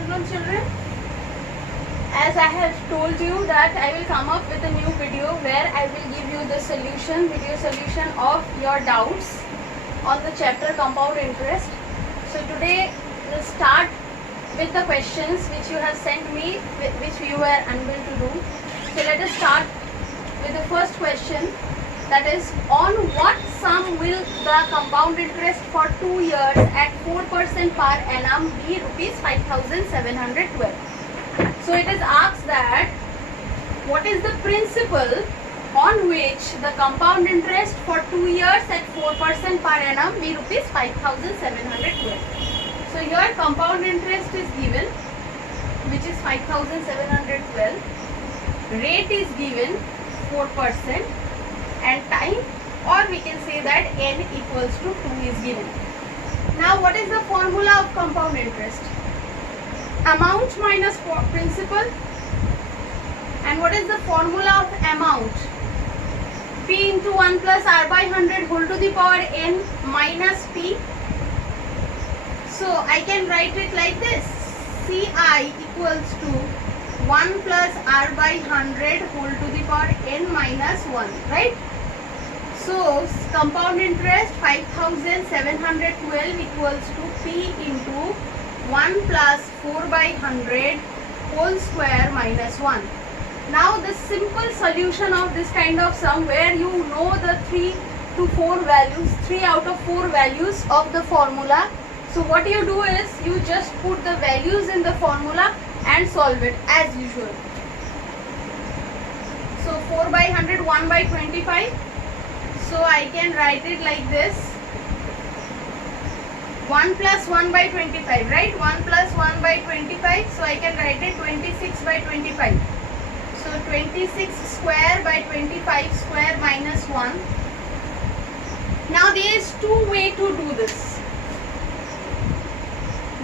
afternoon, children. As I have told you that I will come up with a new video where I will give you the video solution of your doubts on the chapter compound interest. So today we'll start with the questions which you have sent me, which you were unable to do. So let us start with the first question, that is, on what sum will the compound interest for 2 years at 4% per annum be rupees 5,712? So it is asked that what is the principal on which the compound interest for 2 years at 4% per annum be rupees 5,712. So here compound interest is given, which is 5,712. Rate is given 4%, and time, or we can say that n equals to 2 is given. Now what is the formula of compound interest? Amount minus principal. And what is the formula of amount? P into 1 plus r by 100 whole to the power n minus p. So I can write it like this: Ci equals to 1 plus r by 100 whole to the power n minus 1, right? So compound interest 5,712 equals to P into 1 plus 4 by 100 whole square minus 1. Now the simple solution of this kind of sum, where you know the 3 to 4 values, 3 out of 4 values of the formula. So what you do is you just put the values in the formula and solve it as usual. So 4 by 100, 1 by 25. So I can write it like this: 1 plus 1 by 25, right? 1 plus 1 by 25. So I can write it 26 by 25. So 26 square by 25 square minus 1. Now there is two ways to do this.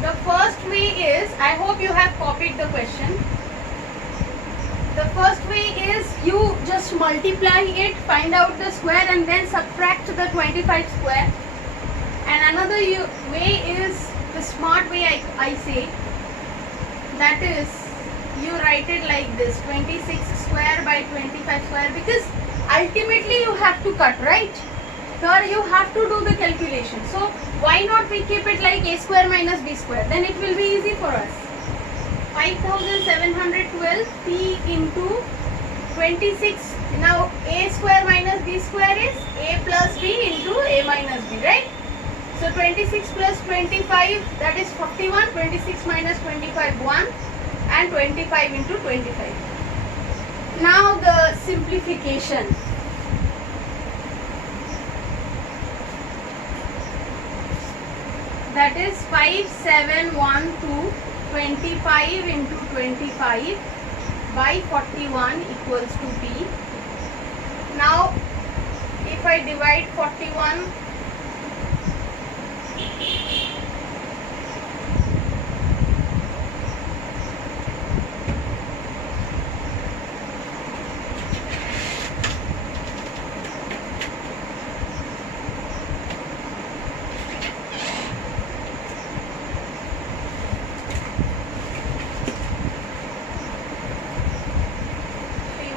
The first way is, I hope you have copied the question. The first way is you just multiply it, find out the square, and then subtract the 25 square. And another way is the smart way, I say, that is, you write it like this: 26 square by 25 square, because ultimately you have to cut, right? Here you have to do the calculation. So why not we keep it like a square minus b square? Then it will be easy for us. 5,712 p into 26. Now a square minus b square is a plus b into a minus b, right? So 26 plus 25, that is 41. 26 minus 25, 1, and 25 into 25. Now the simplification. That is 5712 25 into 25 by 41 equals to p. Now if I divide 41,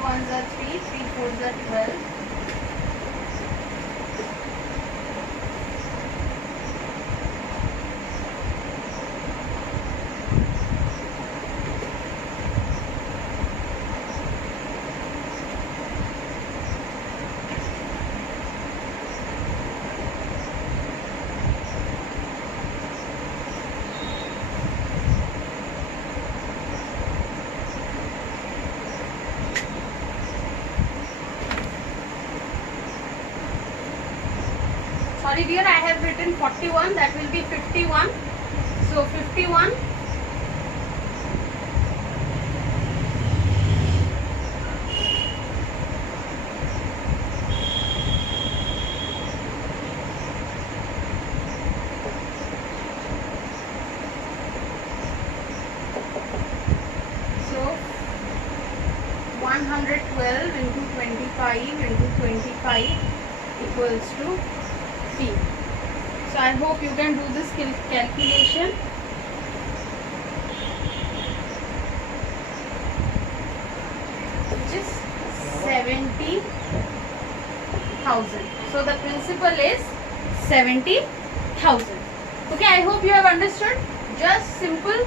ones are 3, 3 fours are 12. Sorry dear, I have written 41, that will be 51. So 51 112 into 25 into 25 equals to P. So I hope you can do this calculation. 70,000. So the principal is 70,000. Okay, I hope you have understood. Just simple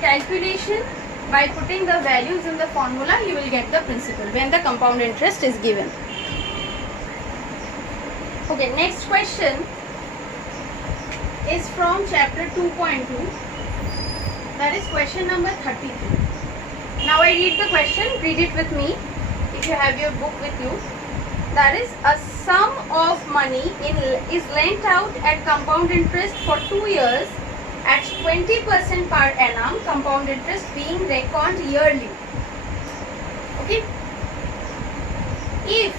calculation. By putting the values in the formula, you will get the principal when the compound interest is given. Okay, next question is from chapter 2.2. That is question number 33. Now I read the question. Read it with me if you have your book with you. That is, a sum of money is lent out at compound interest for 2 years at 20% per annum, compound interest being reckoned yearly. Okay. If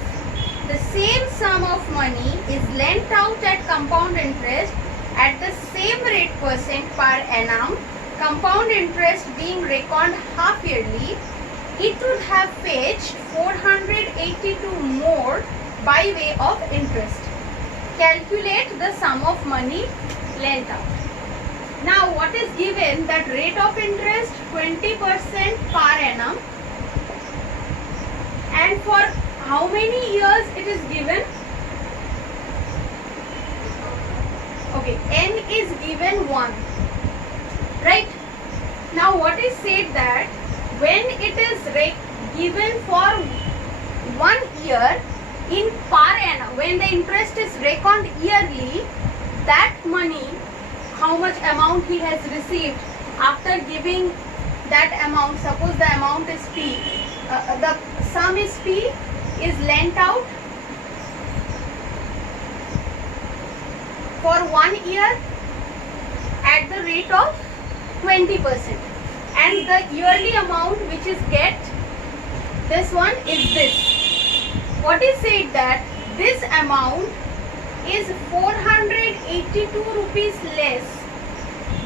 the same sum of money is lent out at compound interest at the same rate percent per annum, compound interest being reckoned half yearly, it would have fetched 482 more by way of interest. Calculate the sum of money lent out. Now what is given? That rate of interest 20% per annum, and for how many years it is given? Okay, n is given 1, right? Now what is said that when it is given for 1 year in per annum, when the interest is reckoned yearly, that money, how much amount he has received after giving that amount, suppose the amount is P, the sum is P, is lent out for 1 year at the rate of 20%, and the yearly amount which is get, this one is this. What is said that this amount is 482 rupees less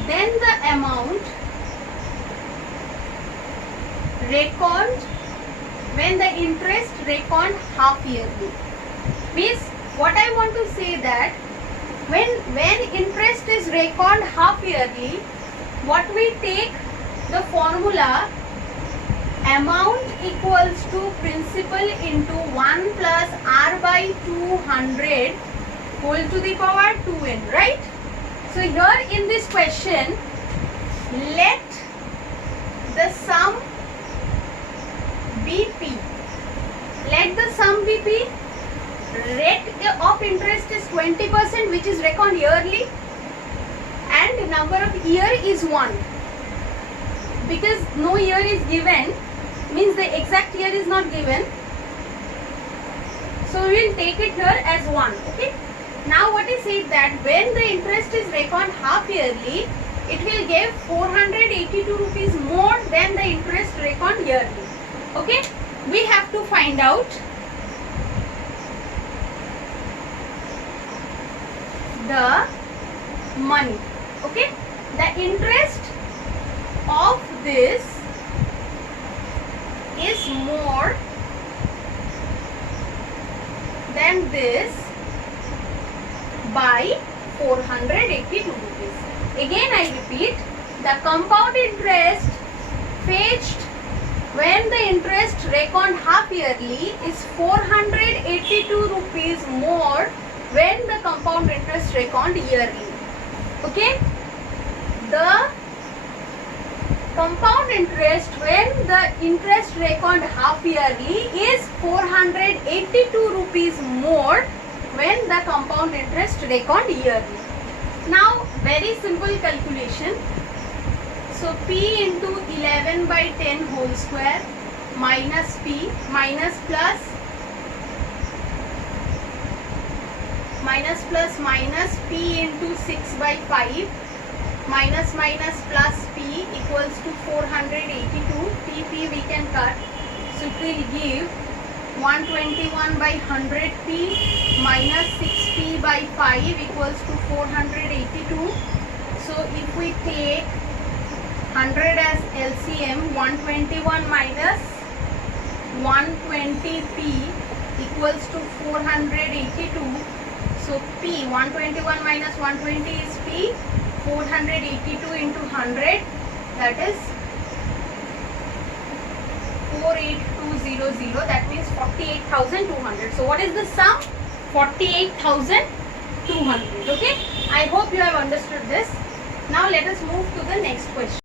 than the amount reckoned when the interest reckoned half yearly. Means what I want to say that when interest is reckoned half yearly, what we take the formula, amount equals to principal into 1 plus r by 200 whole to the power 2n, right? So here in this question, let the sum be P. Let the sum be P. Rate of interest is 20%, which is reckoned yearly, and number of year is 1. Because no year is given, means the exact year is not given. So we will take it here as 1. Okay. Now what is said that when the interest is reckoned half yearly, it will give 482 rupees more than the interest reckoned yearly. Okay. We have to find out the money. Okay. The interest of this is more than this by 482 rupees. Again I repeat, the compound interest fetched when the interest reckoned half yearly is 482 rupees more when the compound interest reckoned yearly. Okay. The compound interest when the interest reckoned half yearly is 482 rupees more when the compound interest reckoned yearly. Now very simple calculation. So P into 11 by 10 whole square minus P minus plus P into 6 by 5 minus plus P equals to 482. P we can cut. So it will give 121 by 100 P minus 6P by 5 equals to 482. So if we take 100 as LCM, 121 minus 120P equals to 482. So P, 121 minus 120 is P, 482 into 100, that is 482 200. That means 48,200. So what is the sum? 48,200. Okay. I hope you have understood this. Now let us move to the next question.